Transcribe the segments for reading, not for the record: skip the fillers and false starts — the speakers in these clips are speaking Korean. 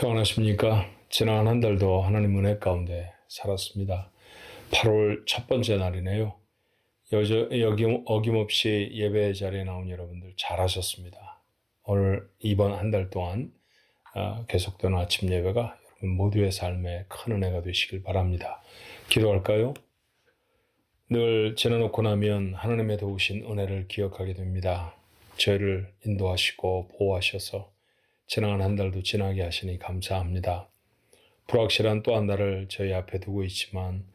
평안하십니까? 지난 한 달도 하나님 은혜 가운데 살았습니다. 8월 첫 번째 날이네요. 여기 어김없이 예배 자리에 나온 여러분들 잘하셨습니다. 오늘 이번 한 달 동안 계속되는 아침 예배가 여러분 모두의 삶에 큰 은혜가 되시길 바랍니다. 기도할까요? 늘 지나놓고 나면 하나님의 도우신 은혜를 기억하게 됩니다. 저희를 인도하시고 보호하셔서 지나간 한 달도 지나게 하시니 감사합니다. 불확실한 또 한 달을 저희 앞에 두고 있지만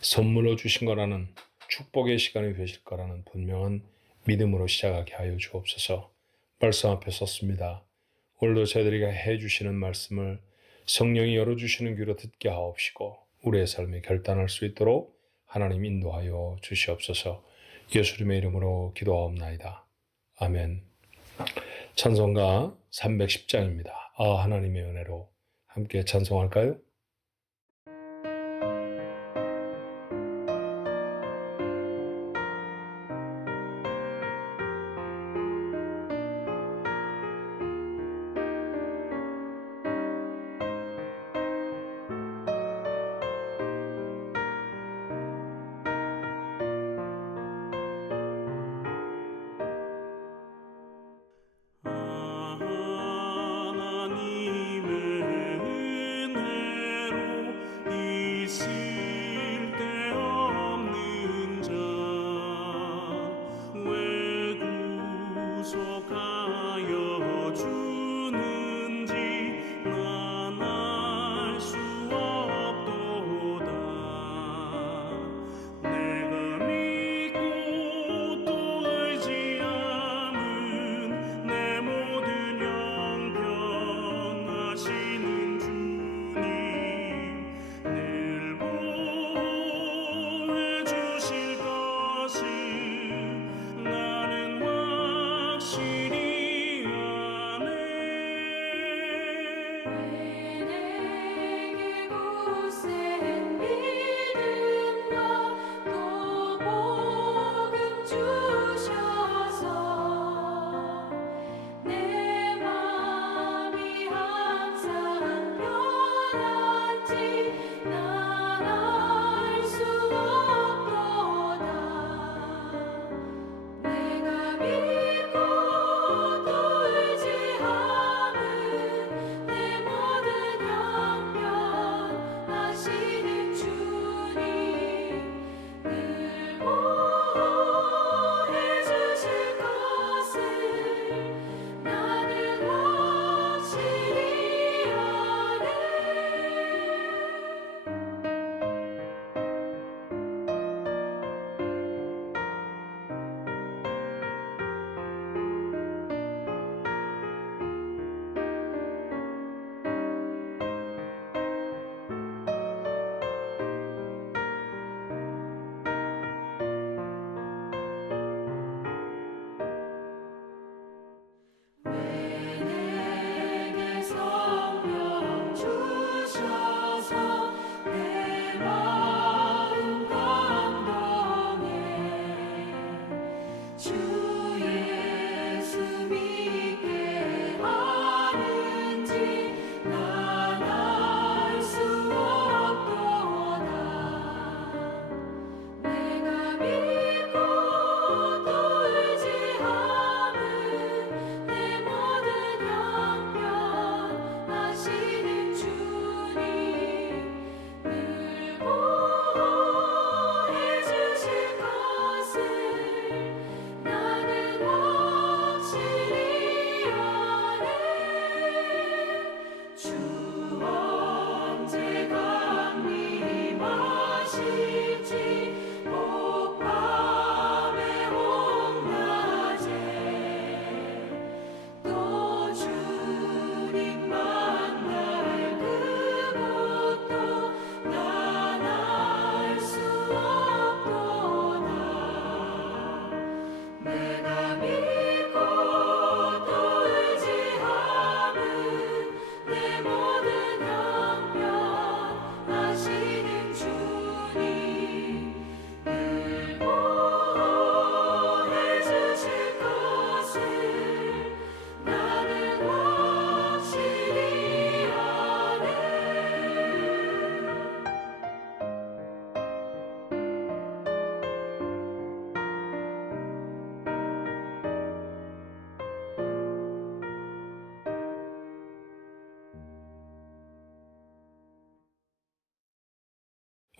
선물로 주신 거라는 축복의 시간이 되실 거라는 분명한 믿음으로 시작하게 하여 주옵소서. 말씀 앞에 섰습니다. 오늘도 저희들에게 해주시는 말씀을 성령이 열어주시는 귀로 듣게 하옵시고 우리의 삶에 결단할 수 있도록 하나님 인도하여 주시옵소서. 예수님의 이름으로 기도하옵나이다. 아멘. 찬송가 310장입니다. 하나님의 은혜로 함께 찬송할까요? 하나님의 은혜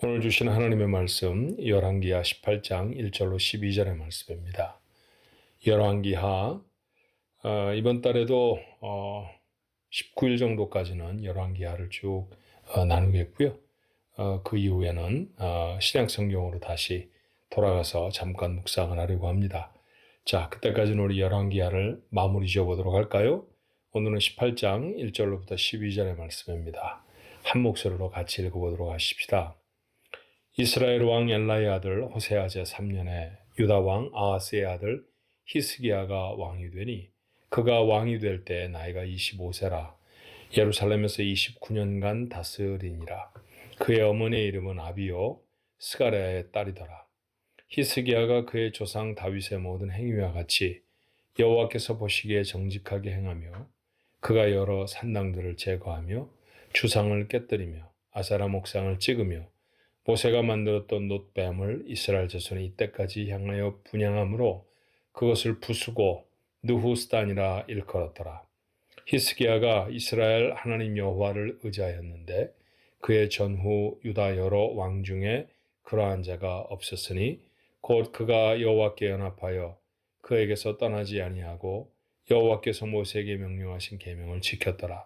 오늘 주신 하나님의 말씀 열왕기하 18장 1절로 12절의 말씀입니다. 열왕기하 이번 달에도 19일 정도까지는 열왕기하를 쭉 나누겠고요. 그 이후에는 신약성경으로 다시 돌아가서 잠깐 묵상을 하려고 합니다. 자, 그때까지는 우리 열왕기하를 마무리 지어보도록 할까요? 오늘은 18장 1절로부터 12절의 말씀입니다. 한 목소리로 같이 읽어보도록 하십시다. 이스라엘 왕 엘라의 아들 호세아 제3년에 유다 왕 아하스의 아들 히스기야가 왕이 되니 그가 왕이 될 때 나이가 25세라. 예루살렘에서 29년간 다스리니라. 그의 어머니의 이름은 아비요 스가랴의 딸이더라. 히스기야가 그의 조상 다윗의 모든 행위와 같이 여호와께서 보시기에 정직하게 행하며 그가 여러 산당들을 제거하며 주상을 깨뜨리며 아세라 목상을 찍으며 모세가 만들었던 놋뱀을 이스라엘 자손이 이때까지 향하여 분향함으로 그것을 부수고 느후스단이라 일컬었더라. 히스기야가 이스라엘 하나님 여호와를 의지하였는데 그의 전후 유다 여러 왕 중에 그러한 자가 없었으니 곧 그가 여호와께 연합하여 그에게서 떠나지 아니하고 여호와께서 모세에게 명령하신 계명을 지켰더라.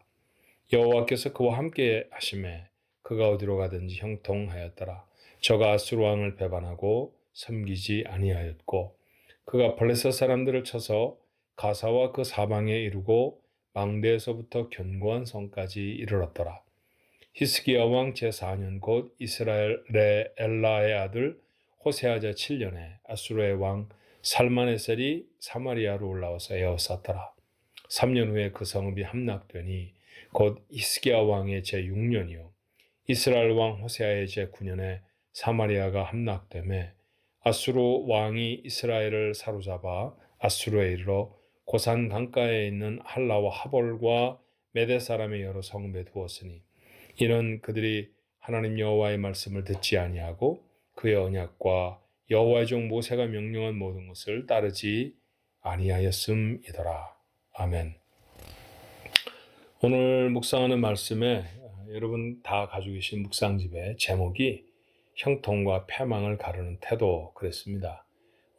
여호와께서 그와 함께 하심에 그가 어디로 가든지 형통하였더라. 저가 아수르 왕을 배반하고 섬기지 아니하였고 그가 블레셋 사람들을 쳐서 가사와 그 사방에 이르고 망대에서부터 견고한 성까지 이르렀더라. 히스기야 왕 제4년 곧 이스라엘의 엘라의 아들 호세아 제7년에 아수르의 왕 살마네셀이 사마리아로 올라와서 에워쌌더라. 3년 후에 그 성읍이 함락되니 곧 히스기야 왕의 제6년이요 이스라엘 왕 호세아의 제9년에 사마리아가 함락되매 아수르 왕이 이스라엘을 사로잡아 아수르에 이르러 고산 강가에 있는 할라와 하볼과 메대 사람의 여러 성읍에 두었으니 이는 그들이 하나님 여호와의 말씀을 듣지 아니하고 그의 언약과 여호와의 종 모세가 명령한 모든 것을 따르지 아니하였음이더라. 아멘. 오늘 묵상하는 말씀에 여러분 다 가지고 계신 묵상집의 제목이 형통과 패망을 가르는 태도 그랬습니다.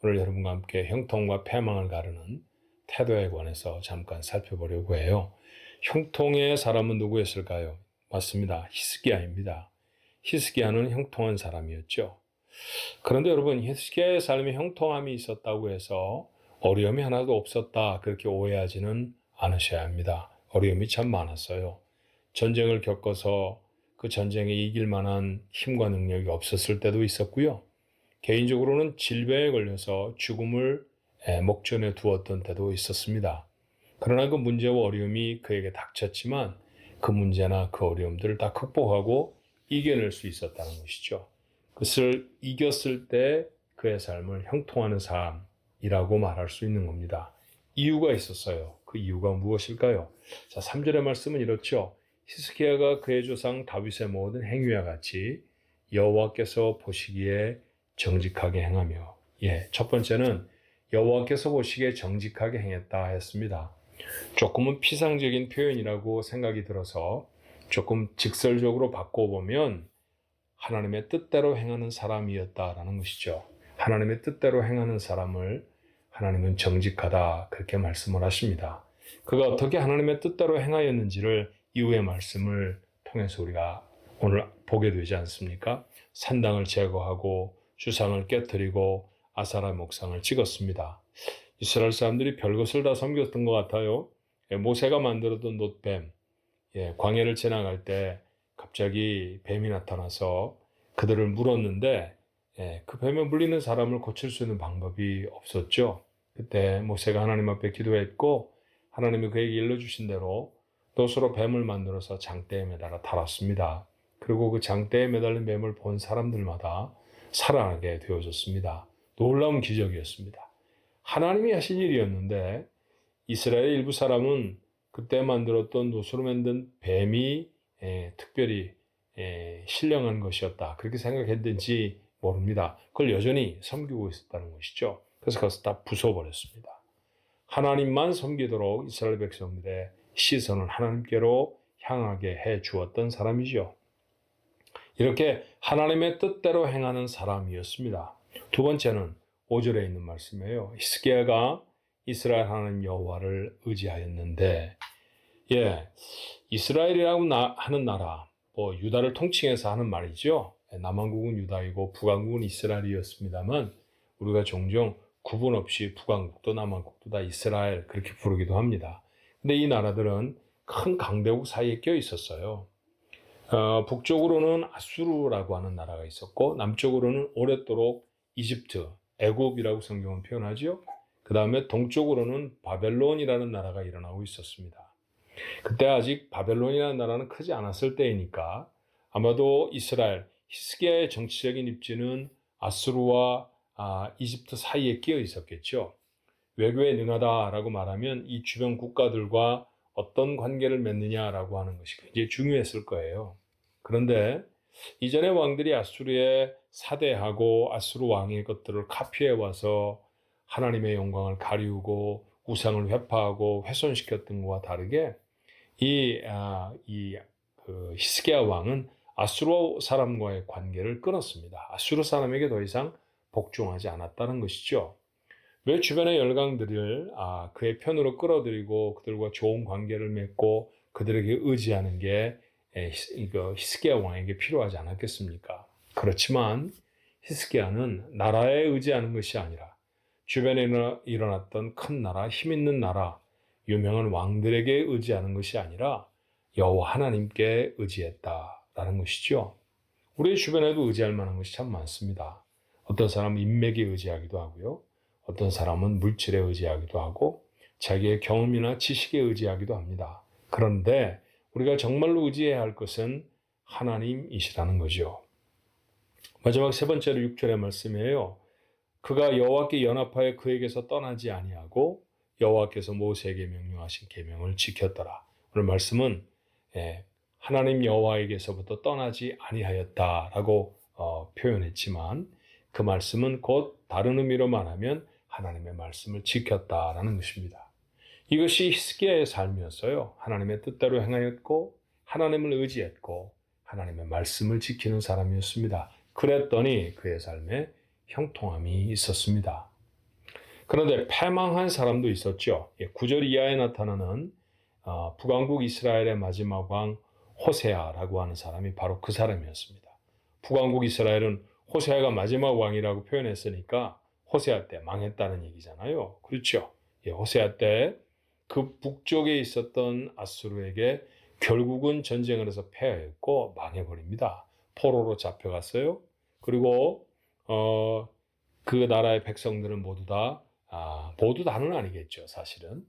오늘 여러분과 함께 형통과 패망을 가르는 태도에 관해서 잠깐 살펴보려고 해요. 형통의 사람은 누구였을까요? 맞습니다. 히스기야입니다. 히스기야는 형통한 사람이었죠. 그런데 여러분 히스기야의 삶에 형통함이 있었다고 해서 어려움이 하나도 없었다 그렇게 오해하지는 않으셔야 합니다. 어려움이 참 많았어요. 전쟁을 겪어서 그 전쟁에 이길 만한 힘과 능력이 없었을 때도 있었고요. 개인적으로는 질병에 걸려서 죽음을 목전에 두었던 때도 있었습니다. 그러나 그 문제와 어려움이 그에게 닥쳤지만 그 문제나 그 어려움들을 다 극복하고 이겨낼 수 있었다는 것이죠. 그것을 이겼을 때 그의 삶을 형통하는 삶이라고 말할 수 있는 겁니다. 이유가 있었어요. 그 이유가 무엇일까요? 자, 3절의 말씀은 이렇죠. 히스기야가 그의 조상 다윗의 모든 행위와 같이 여호와께서 보시기에 정직하게 행하며 첫 번째는 여호와께서 보시기에 정직하게 행했다 했습니다. 조금은 피상적인 표현이라고 생각이 들어서 조금 직설적으로 바꿔보면 하나님의 뜻대로 행하는 사람이었다라는 것이죠. 하나님의 뜻대로 행하는 사람을 하나님은 정직하다 그렇게 말씀을 하십니다. 그가 어떻게 하나님의 뜻대로 행하였는지를 이후의 말씀을 통해서 우리가 오늘 보게 되지 않습니까? 산당을 제거하고 주상을 깨뜨리고 아사라 목상을 찍었습니다. 이스라엘 사람들이 별것을 다 섬겼던 것 같아요. 모세가 만들었던 놋뱀, 광야를 지나갈 때 갑자기 뱀이 나타나서 그들을 물었는데 그 뱀에 물리는 사람을 고칠 수 있는 방법이 없었죠. 그때 모세가 하나님 앞에 기도했고 하나님이 그에게 일러주신 대로 돛으로 뱀을 만들어서 장대에 매달아 달았습니다. 그리고 그 장대에 매달린 뱀을 본 사람들마다 살아나게 되어졌습니다. 놀라운 기적이었습니다. 하나님이 하신 일이었는데 이스라엘 일부 사람은 그때 만들었던 돛으로 만든 뱀이 특별히 신령한 것이었다 그렇게 생각했는지 모릅니다. 그걸 여전히 섬기고 있었다는 것이죠. 그래서 그것을 다 부숴버렸습니다. 하나님만 섬기도록 이스라엘 백성들의 시선을 하나님께로 향하게 해 주었던 사람이죠. 이렇게 하나님의 뜻대로 행하는 사람이었습니다. 두 번째는 5절에 있는 말씀이에요. 히스기야가 이스라엘 하나님 여호와를 의지하였는데, 이스라엘이라고 하는 나라, 유다를 통칭해서 하는 말이죠. 남왕국은 유다이고 북왕국은 이스라엘이었습니다만, 우리가 종종 구분 없이 북왕국도 남왕국도 다 이스라엘 그렇게 부르기도 합니다. 근데 이 나라들은 큰 강대국 사이에 껴 있었어요. 북쪽으로는 아수르라고 하는 나라가 있었고, 남쪽으로는 오랫도록 이집트, 애굽이라고 성경은 표현하죠. 그 다음에 동쪽으로는 바벨론이라는 나라가 일어나고 있었습니다. 그때 아직 바벨론이라는 나라는 크지 않았을 때이니까 아마도 이스라엘, 히스기야의 정치적인 입지는 아수르와 이집트 사이에 끼어 있었겠죠. 외교에 능하다라고 말하면 이 주변 국가들과 어떤 관계를 맺느냐라고 하는 것이 굉장히 중요했을 거예요. 그런데 이전의 왕들이 아수르에 사대하고 아수르 왕의 것들을 카피해 와서 하나님의 영광을 가리우고 우상을 회파하고 훼손시켰던 것과 다르게 히스기야 왕은 아수르 사람과의 관계를 끊었습니다. 아수르 사람에게 더 이상 복종하지 않았다는 것이죠. 왜 주변의 열강들을 그의 편으로 끌어들이고 그들과 좋은 관계를 맺고 그들에게 의지하는 게 히스기야 왕에게 필요하지 않았겠습니까? 그렇지만 히스기야는 나라에 의지하는 것이 아니라 주변에 일어났던 큰 나라, 힘 있는 나라, 유명한 왕들에게 의지하는 것이 아니라 여호와 하나님께 의지했다라는 것이죠. 우리 주변에도 의지할 만한 것이 참 많습니다. 어떤 사람은 인맥에 의지하기도 하고요. 어떤 사람은 물질에 의지하기도 하고 자기의 경험이나 지식에 의지하기도 합니다. 그런데 우리가 정말로 의지해야 할 것은 하나님이시라는 거죠. 마지막 세 번째로 6절의 말씀이에요. 그가 여호와께 연합하여 그에게서 떠나지 아니하고 여호와께서 모세에게 명령하신 계명을 지켰더라. 오늘 말씀은 하나님 여호와에게서부터 떠나지 아니하였다라고 표현했지만 그 말씀은 곧 다른 의미로 말하면 하나님의 말씀을 지켰다라는 것입니다. 이것이 히스기야의 삶이었어요. 하나님의 뜻대로 행하였고 하나님을 의지했고 하나님의 말씀을 지키는 사람이었습니다. 그랬더니 그의 삶에 형통함이 있었습니다. 그런데 패망한 사람도 있었죠. 9절 이하에 나타나는 북왕국 이스라엘의 마지막 왕 호세아라고 하는 사람이 바로 그 사람이었습니다. 북왕국 이스라엘은 호세아가 마지막 왕이라고 표현했으니까 호세아 때 망했다는 얘기잖아요. 그렇죠? 호세아 때 그 북쪽에 있었던 아수르에게 결국은 전쟁을 해서 패하였고 망해버립니다. 포로로 잡혀갔어요. 그리고 그 나라의 백성들은 모두 다는 아니겠죠, 사실은.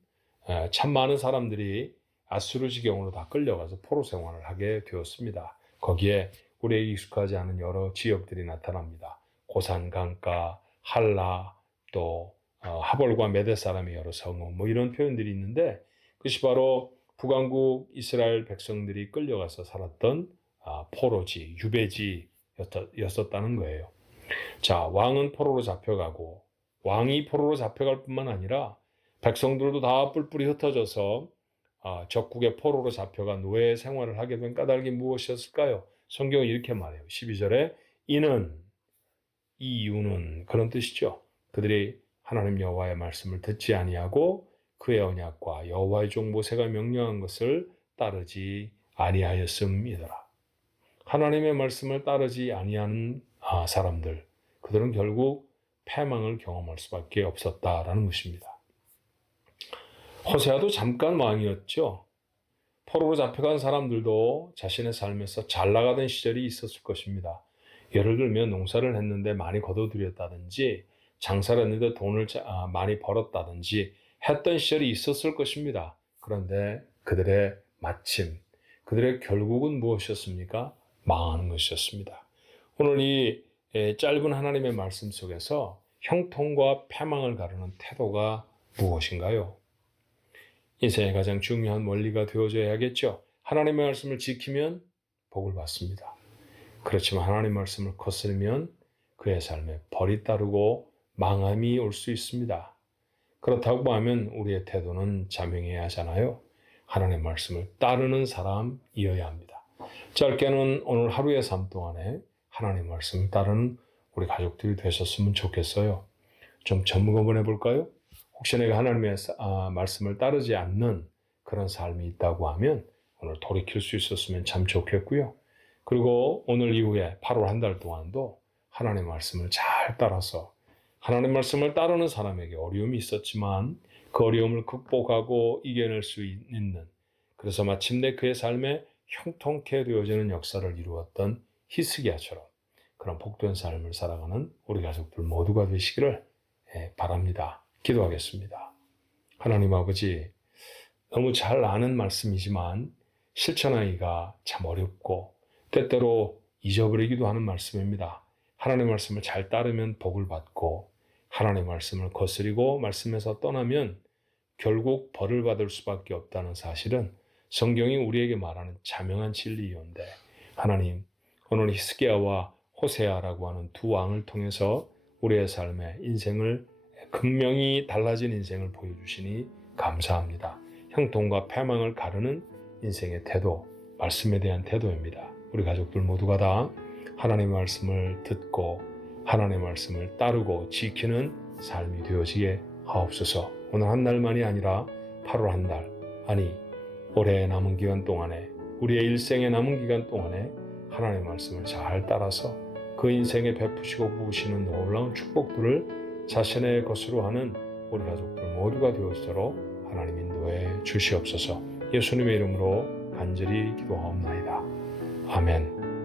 참 많은 사람들이 아수르 지경으로 다 끌려가서 포로 생활을 하게 되었습니다. 거기에 우리에게 익숙하지 않은 여러 지역들이 나타납니다. 고산 강가, 할라, 또 하볼과 메대 사람의 여러 성읍, 이런 표현들이 있는데 그것이 바로 북왕국 이스라엘 백성들이 끌려가서 살았던 포로지, 유배지였었다는 거예요. 자, 왕은 포로로 잡혀가고 왕이 포로로 잡혀갈 뿐만 아니라 백성들도 다 뿔뿔이 흩어져서 적국의 포로로 잡혀가 노예 생활을 하게 된 까닭이 무엇이었을까요? 성경은 이렇게 말해요. 12절에 이 이유는 그런 뜻이죠. 그들이 하나님 여호와의 말씀을 듣지 아니하고 그의 언약과 여호와의 종 모세가 명령한 것을 따르지 아니하였음이더라. 하나님의 말씀을 따르지 아니하는 사람들, 그들은 결국 패망을 경험할 수밖에 없었다라는 것입니다. 호세아도 잠깐 왕이었죠. 포로로 잡혀간 사람들도 자신의 삶에서 잘 나가던 시절이 있었을 것입니다. 예를 들면 농사를 했는데 많이 거둬들였다든지 장사를 했는데 돈을 많이 벌었다든지 했던 시절이 있었을 것입니다. 그런데 그들의 결국은 무엇이었습니까? 망하는 것이었습니다. 오늘 이 짧은 하나님의 말씀 속에서 형통과 패망을 가르는 태도가 무엇인가요? 인생의 가장 중요한 원리가 되어줘야겠죠. 하나님의 말씀을 지키면 복을 받습니다. 그렇지만 하나님의 말씀을 거스르면 그의 삶에 벌이 따르고 망함이 올 수 있습니다. 그렇다고 하면 우리의 태도는 자명해야 하잖아요. 하나님의 말씀을 따르는 사람이어야 합니다. 짧게는 오늘 하루의 삶 동안에 하나님 말씀을 따르는 우리 가족들이 되셨으면 좋겠어요. 좀 점검을 해볼까요? 혹시 내가 하나님의 말씀을 따르지 않는 그런 삶이 있다고 하면 오늘 돌이킬 수 있었으면 참 좋겠고요. 그리고 오늘 이후에 8월 한 달 동안도 하나님 말씀을 잘 따라서 하나님 말씀을 따르는 사람에게 어려움이 있었지만 그 어려움을 극복하고 이겨낼 수 있는, 그래서 마침내 그의 삶에 형통케 되어지는 역사를 이루었던 히스기야처럼 그런 복된 삶을 살아가는 우리 가족들 모두가 되시기를 바랍니다. 기도하겠습니다. 하나님 아버지, 너무 잘 아는 말씀이지만 실천하기가 참 어렵고 때때로 잊어버리기도 하는 말씀입니다. 하나님 말씀을 잘 따르면 복을 받고 하나님 말씀을 거스리고 말씀에서 떠나면 결국 벌을 받을 수밖에 없다는 사실은 성경이 우리에게 말하는 자명한 진리이온데, 하나님, 오늘 히스기야와 호세아라고 하는 두 왕을 통해서 우리의 삶의 인생을 극명히 달라진 인생을 보여주시니 감사합니다. 형통과 패망을 가르는 인생의 태도, 말씀에 대한 태도입니다. 우리 가족들 모두가 다 하나님의 말씀을 듣고 하나님의 말씀을 따르고 지키는 삶이 되어지게 하옵소서. 오늘 한 날만이 아니라 8월 한 달, 아니 올해의 남은 기간 동안에, 우리의 일생의 남은 기간 동안에 하나님의 말씀을 잘 따라서 그 인생에 베푸시고 부으시는 놀라운 축복들을 자신의 것으로 하는 우리 가족들 모두가 되어지도록 하나님 인도해 주시옵소서. 예수님의 이름으로 간절히 기도하옵나이다. 아멘.